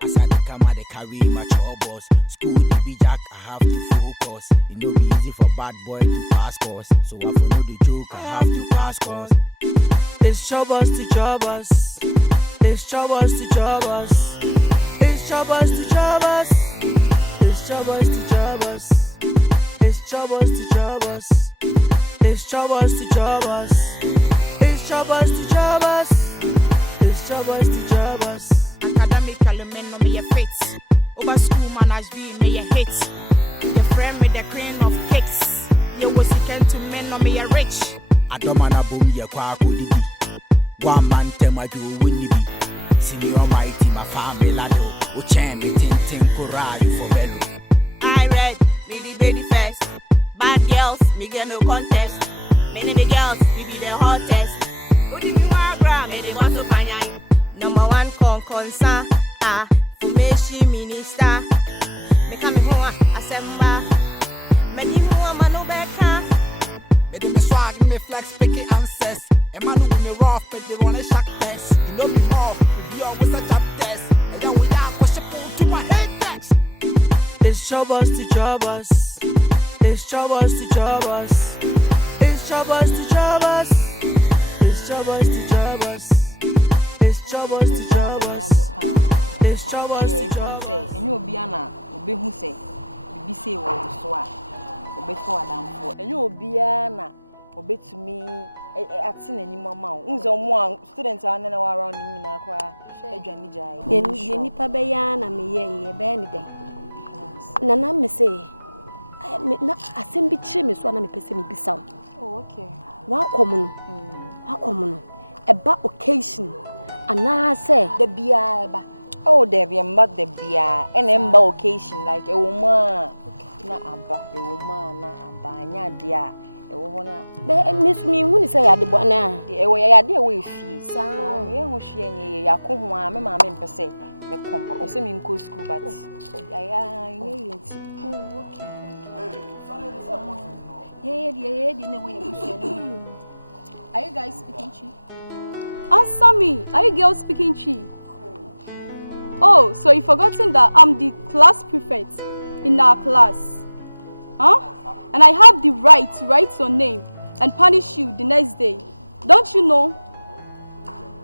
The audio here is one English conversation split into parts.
As I come out, they carry my Chopbox. School the be jack, I have to focus. It no be easy for bad boy to pass course. So I follow the joke, I have to pass course. It's Chopbox to Chopbox. It's Chopbox to Chopbox. It's Chopbox to Chopbox. It's Chopbox to Chopbox. It's Chopbox to Chopbox. It's Chopbox to Chopbox. It's Chopbox to Chopbox. It's Chopbox to Chopbox. Academically, men no me a fit. Over school management me a hit. The friend with the cream of cakes. You was second to men no me a rich. I don't wanna boom your quack with it. One man tell my do win you be. Senior mighty, my family lado. Who chain me tin for bello. I read me the baby first. Bad girls, me get no contest. Many the girls, me be the hottest. Who did you want grab? Me they want to panyai. Number one concern, formation minister. Me come home, assemble. Me di mo manu beka. Me do me swag, me flex, picky answers. A man who me rough, but they run a shock test. You know me off, we always a job test. And then we are pushing to my head next. It's Chopbox to Chopbox. It's Chopbox to Chopbox. It's Chopbox to Chopbox. It's Chopbox to Chopbox. It's Chopbox to Chopbox. It's Chopbox to Chopbox. And you'll be Anna, be who say, be say what you saw, or before I'm for. And you'll be Anna, or bet to me at sin any mamma. One students are never around in Aqua, a Johnny Jay. Yenny Pabayana, me ye, Benny. Nana me say, I send be chim is one of me person be sound. Oh, okay. What common? A bad occasion. And now I say, the beer. Oh, there be a mud the beer, an ember occasion like a woman. Not a woman, not a banya dear. A woman. But Miss me, when you say I did one, the way I did with fees. So, young Ocean, ya come, mamma, per se, the comp, or semi school, but yeah, in a way. Are you guys speaking Chi? Answer me. Are you girls speaking Chi? Oh, so you've forgotten that I'm the class prefect in our class. Huh? And I have the right to write your name and punish you the next day. Don't you know?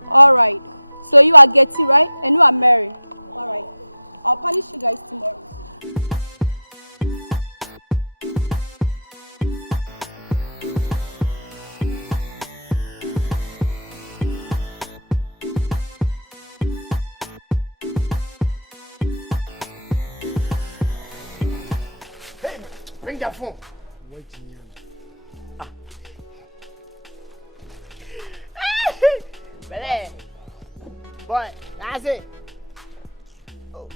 Alright. So you are Getty, right? And you are Mary. Alright. I'll punish you guys tomorrow. Bring that phone. Boy, that's it. Oh,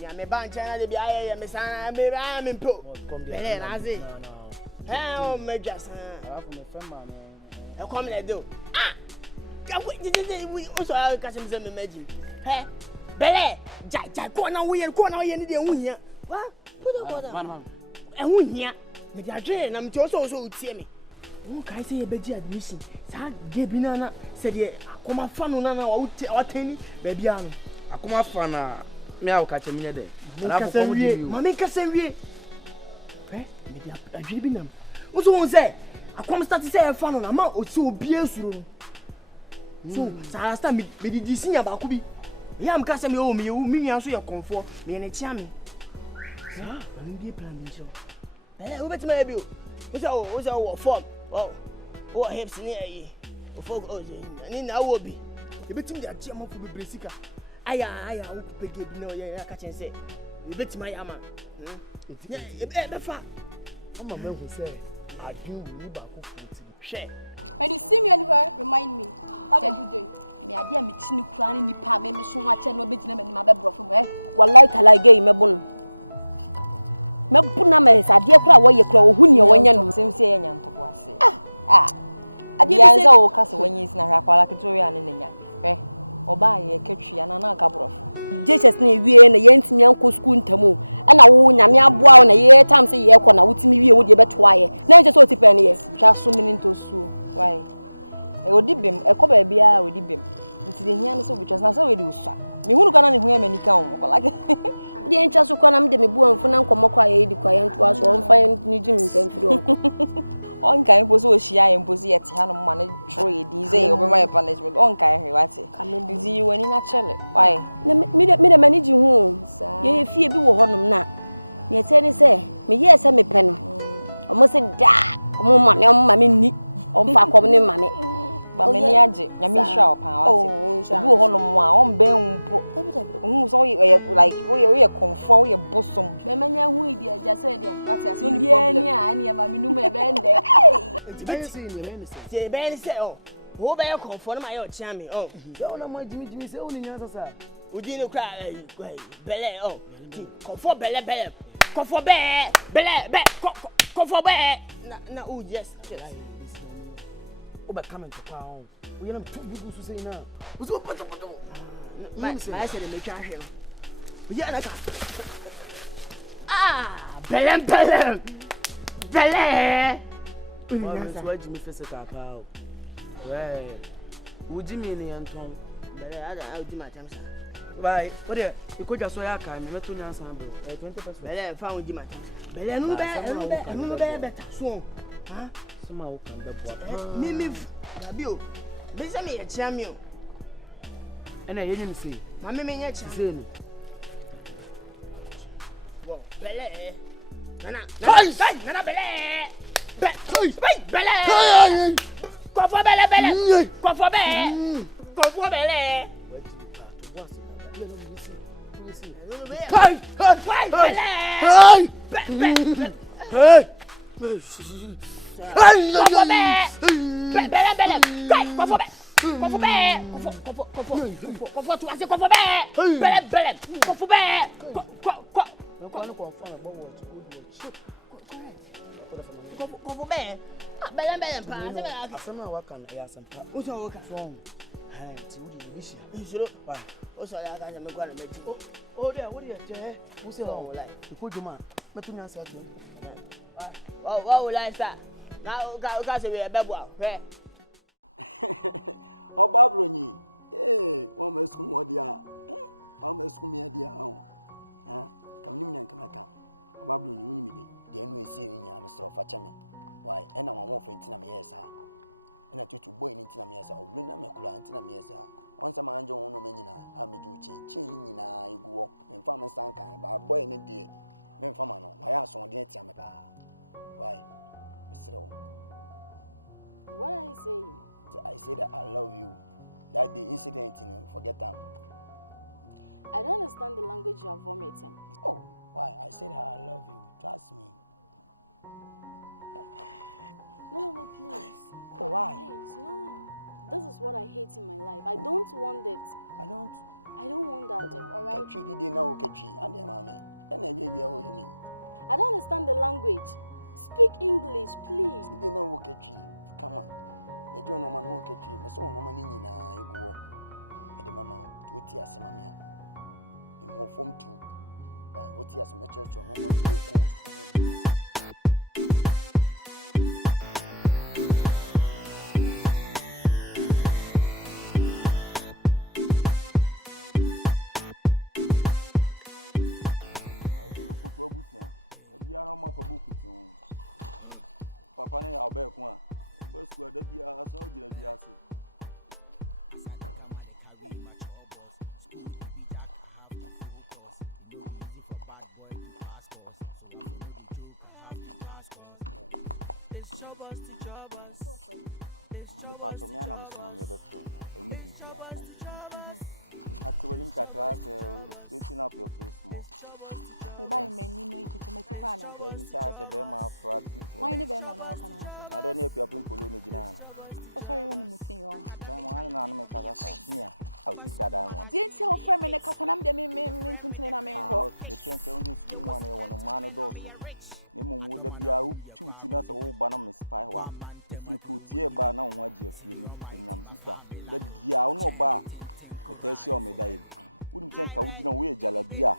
yeah, me bank channel de be aye, me sana, me am in po. Bele, that's it. Oh, me just. I have my friend man. I come let do. We also have catch him some imagine. Hey, Bele, jai, go now we need the one here. What? Put up, man. And one here, with your drain, I'm just also see me. Who can I say a beji admission? Sa Gebinana said, yeah, come a fan on our tenny, baby. I come a fan, me I'll catch a minute there. Mamma can say, eh, I dream them. What's one say? I come start to say a fan on a mouth or so beautiful. So, last time, me did you see about Kubi? Yeah, I'm casting me home, me answer your comfort, me and a chammy. Sir, I'm be planning show. Eh, who bet my bill? What's our form? Oh, hips near ye. Folk, oh, and now will be. You bet me that chairman for the Bresica. I hope to get no, yeah, catch and say. You bet my ama. The fact. I'm a man who say, I do back share. When you see me anywhere, remind me. Have a good day. me ade a me chini kura ni pa me so ache no betina me ma be brofo me wallahi tala ge me bunu me buna me sa ade kura wo ye kura wo hu ne wonya no semse ye nyantobo ase ade bi se o kase wonyi sina hwa kwala ketoria ne nya oba ye ketwia na na ka brofo Jesus na wie na yentimi anko school ntamu ana wo nyame aboa na ye time say ye kɔ na wotimi wie wo de beto aye na nje so otipe ne ye twa so mini ntosu why e odi bem e kɔ ba bia odi bem nti de hia no so bitwa na so we di usua me hunu kana ne hu ya manika ho ko like de ntwa so kɔ na mde me bu anfo na nkɔmɔ kɔ aye di kwa ye nto aso on fa ni jimi mfamfiri onko on kan po so ohia ye mpo so ye te ha no ma ne tro ye di say obe my punishment on kan he wate di wani na chele why me de manage hu ye fie bi wo honom na ye te ni say me ye say me pɛ no omo se da omo ma me ni on fa kom ni ma me ba me ni age nyame hwa opa wate obi wo honom a on ben mpo hu so ye like we comfort we bosom me manya hu idi aja so de wate as no no problem problem ni a ni ma me nu me be nde Say ben say oh wo be comfort ma yo chia me oh So na ma jimi say oni nyansa sa. odi no kra bele oh comfort bele comfort bele comfort na oh yes Oba come to town. We am too big to say now. We so pato. my say the make ahwe no we na ka bele Why Jimmy face ka pa. Well, would Jimmy ni anton. bele I do my time sir Why? What there? You could just so ya kan me to nyansa do. 20%. bele fa di my time bele no be better so ha Suma wo kan be boa. me rabio be say me ye chia me o Ena ye nyim say. ma me nye chia Say ni. Go, bele. Nana. Nana bele. Bele. Go for bele. Go for bele. Go for bele. Asema waka na ya sampa. Uso waka From. Hai, ti udi bishia. Isiro. Uso ya ka me kwa na meji. Oh there, what there je? Who say Oh, oh like. Ipojuma. Metu nyansa atu. Wow, like that. Now ka se we bebo a. He. Oba bronyi. Wọ́n mọ̀ ẹ̀sùn wọ́n di a. Wọ́n mọ̀ ẹ̀sùn mi ẹ̀ di a hàn. Kàmú ní mi nàn kàmẹ́ka. Oba bronyi wọ́n ní mi dé. Diẹ nu esi ẹ̀yìn àmì sọ̀rọ̀ fàkyẹ́ mi. Wáyé ẹ̀nà wọn wọ́n fẹ́ ntí na mi yẹ sá. Ẹ̀nà tutu bọ́ọ̀yì ní ntí na mi yẹ sá. Òwúlò ní àmì kura ntí na mi yẹ sá. Wọ́n sẹ́ máa ń jẹ́ wọn nù mí nyina. Àmì ju kyìn ní nyinaa igu wọ́. Mẹ́fà mi sàn kàn. Bá bọ́ọ̀yì ní diẹ. Mẹ́fà mà nọ. Wáyé àsọ̀ndín ti àmì paa. Wáyé. Mẹ́sìrẹ́ o. What are you saying? I say that I love you. That the incident, forget them. I don't understand the language you are vomiting. Oh, why? I said I love you. Trust me. No, please. Oh, why? Please, no. This is what I hate in my life. I don't want it. I don't. I don't want that, alright? Ketri didn't know Ketri. And then, mommy. And then, baby, how you mean? I don't understand the language. Speak English, please. You didn't know Ketri. Come on. The John no man who Ketri. My son, no man in you go. And the mama, to tear some mamma. In more form too. But what tears some church or no one will go. Papa ne ya be ko a be school da bia so gira bia se Pato me ana musoma me be pro eni bibia ati woni mkatra se setting up your face more We buy many no iki to make pana. so you say as be ma frat Why ni be no na kana wase? I don't know if you are polo ni gina na Oh sorry woni mutin yo. da mo ana na me kasa sa nia au fi sa da mo Di enti ho frame ne kasa nam de me tintin na me nko. the chance on this school one e won man do so ne mo da bia u chuti na so wo ba na me spy wa free put here ba na wo agi afie ni nyam sister da bia wo no ba me tell you me da wouldn't think I would know where Jalabia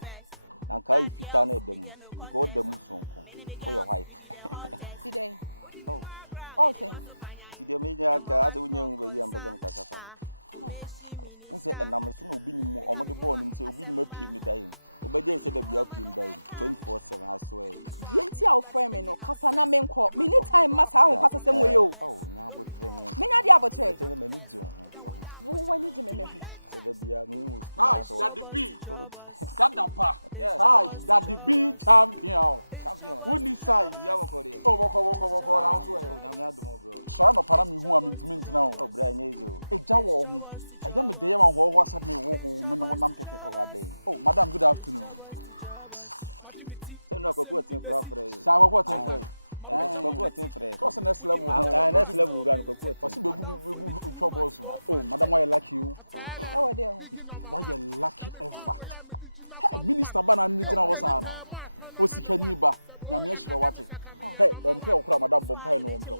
and carry Fitan at them. You got them from for your wife. Today. Oh, All things. see the major as a winning with the ambassador Casafa. And I'm assuming being more on the bone and say, be my me dying. Obey said that be up in dying 24/7, I swear. Yanti our friend, no, Casana Menko, many time must have pass the same way. Oh, now, but many are the arbitrary. tell them I need you. Who need to make Said there be a moose. That the B. Stand up, pa. That the B champion. Who needs size? You have a code. Walk around. Oh, now I'm not the more, bro. So I'm not parami who I'm intimate now. Oh, Brian, you. A jaw. I am a day on what was at me. Oh, madam, good afternoon. So, no, what thing for you? So, what thing What's the next level? Next level, run. Possibly Chopbox. Oh, madam, why you lucky you? Oh, dear. Why you lucky ever? Minister Banan Nijana was on. Was he caniba? Yamiashra Wati. Hey, on Pell, Madam Bompay, no Pell.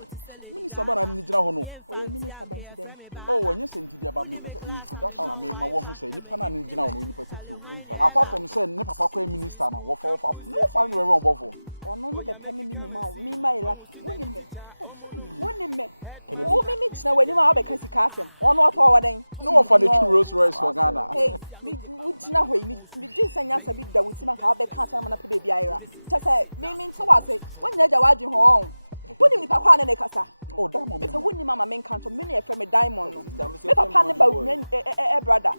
Minister Banan Nijana Hono. Oh, Minister Bank today. Oh, when you sent it about me, introduction, I made my one who say, Nipana Nijana, in particular. Apart from saying, Nipapa Minister, no fun around Bovo. Or no, the penny me, my lucky. Winning me. Oh, me, when you are because he cast him. Or not all day. No for the two Rolls Royce for Ghana. Hey, me, would not wait. Me, just send us a bit that with him and how they catch him on a baby Ira. Just say, me mean to us, when you're watching home. Put him in Papa and Necasa. Oh, damn, it's a winning mamma main country, many from a diamond. Never pan about men, a brother.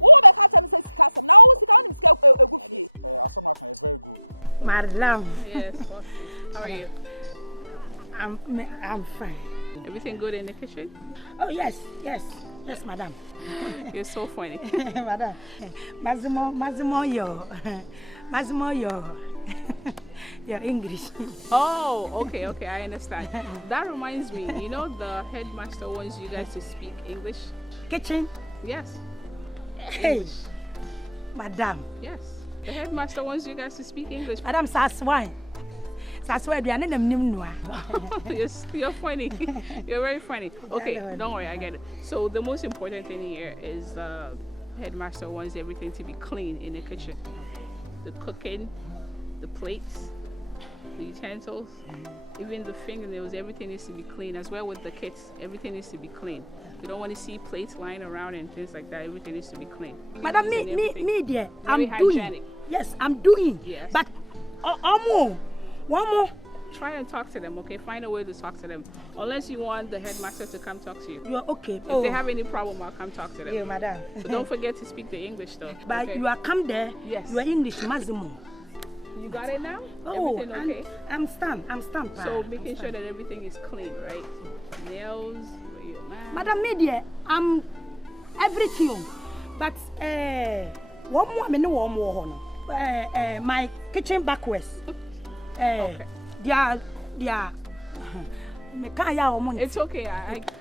Oh, the catch him says custom. Now, what's the kind of scale a goofy? Asama is very good. Madam. Yes. How are you? I'm fine. Everything good in the kitchen? Oh, yes, madam. You're so funny. Madam. Massimo, your English. Oh, okay, I understand. That reminds me, you know the headmaster wants you guys to speak English? Kitchen? Yes. Hey, English. Madam. Yes. The headmaster wants you guys to speak English. Madam, Saswine. You're funny. You're very funny. Okay, don't worry, I get it. So the most important thing here is headmaster wants everything to be clean in the kitchen. The cooking, the plates, the utensils, even the fingernails, everything needs to be clean. As well with the kids, everything needs to be clean. You don't want to see plates lying around and things like that. Everything needs to be clean. Madam, me, dear, I'm hygienic. Doing. Yes, I'm doing. Yes. But one more. Try and talk to them, okay? Find a way to talk to them. Unless you want the headmaster to come talk to you. You're okay. If they have any problem, I'll come talk to them. Yeah, madam. But don't forget to speak the English, though. But okay? you are come there. Yes. You are English, Massimo. You got it now? Oh, everything okay? I'm stand. So making sure that everything is clean, right? Nails, your mouth. Madam Media, I'm everything. But one more. My kitchen backwards. Okay. It's okay.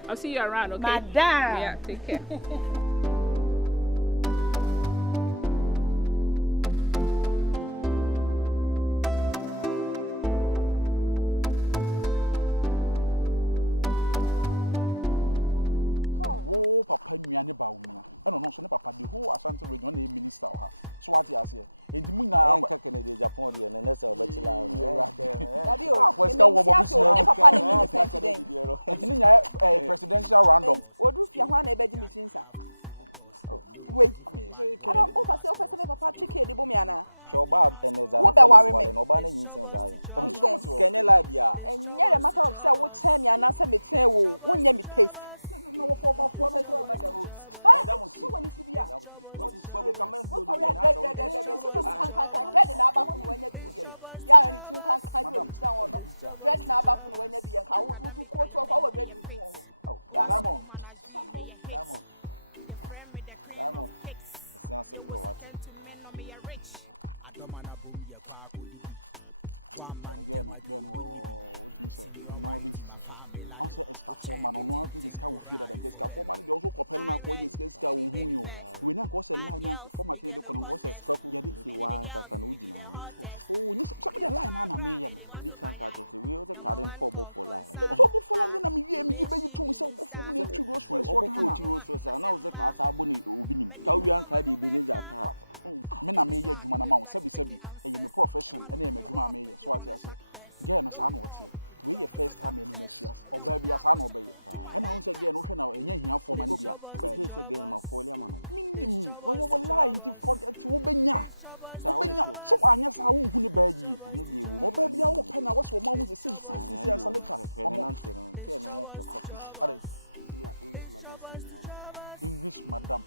I'll see you around, okay? Madam. Yeah, take care. Oh, Papa, me and the Baumia. I don't know, so Papa, the whole Ashanti region, the minister, so what you say? And the Muna, I'm talking to the Japonian, and that's our bachelor. What's the presidential roundup? What do you want a Benjamin Sinsa? Wait, I don't over Papa Trick, the Bomiana. Chopbox and there's a nobody needs and can you lie? And yet a matter of say what time you are not some betrayal, won't you be taste? No, for again, what you say. No be so. I say escafo man no one think ska wo fear that escafo man dey also compare na ko yes ska wo hu yo. We na ko say line na ko format na dey ko no ko say ya dey see one kasa na ugina. Oh, you some the line na me ya. This can catch us. We also carrying 4 ball for line. So ball for line na me be you to me say ball for me two rows for so na wo say ka asa abo ni obi nim. Ka wi an ka dey be dey ata. Me na me ye adwuma na ma wo sabi e ye me profession e na ye me adwuma me ye so ati ase. Girl no sa na wote. We your first time in Indonesia. Or baby, as I know, baby. And I once again, okay, now, and you're for money. But it's again, my folio man. Minimum, why you will lie to forget to obey. So I guess I won't be baby. Oh, baby, I will pen. I was for mom with the same as a letter. English, madam.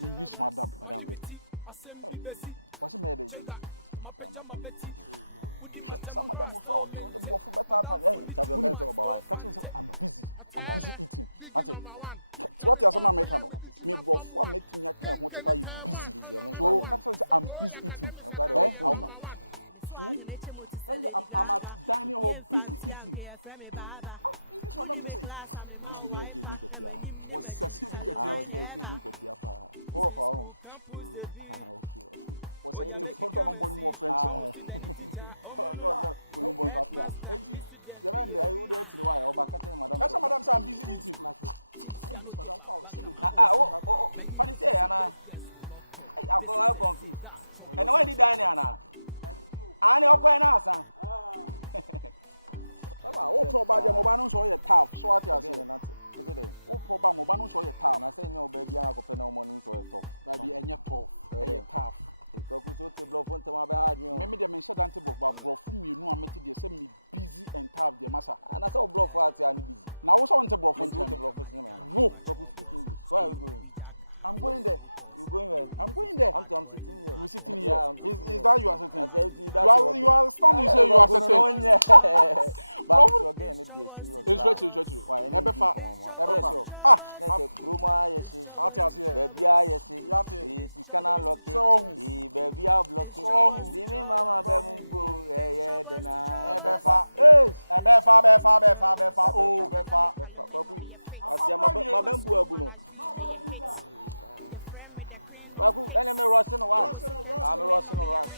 English, madam. What's the matter? Some of them will fall the boy for better. Hey, I'm busy eating. That's it. What else am I making? Me bro, for making me can't want to buy you busy. So, I'm busy eating. I'm at dining hall busy eating. English madam just say. Was Cecilia getting okay. Was it the front on one more French? You there to the wire or back at madam? That's madam, I'm busy eating. Funny say, Anna. I'm confused. And when did dine, Anna? Anna, okay, Nasa. Oh, probably Mobano saw you tough, so what you say. Oh, probably Mobano saw you tough. I say no, baby, I have no money, so I talk. Baby, and you're tough. Maybe the mention that table of bro from you know I met the same busy and tough the massa. And I saw bro for busy. Now also on table from who speak English. Where are we going? I'm going there. You going where? I'm going there. I'm sitting here. You're sitting here. Yeah, is that you are sitting? I said, you are standing here. You are sitting. But again, it's true. Why? Ebefa. Ah. Let's say Kruma yesi. Ati asi. Bebia yesi. Yati. Sikana loki. So. Bebia blocking. So. Dimi mama bembo. Dena. Ebefa. Ebefa. Oh, befa. Kwaku. Asi mabembo abuno. Waku, enemy rushing a while. I'm rushing a while.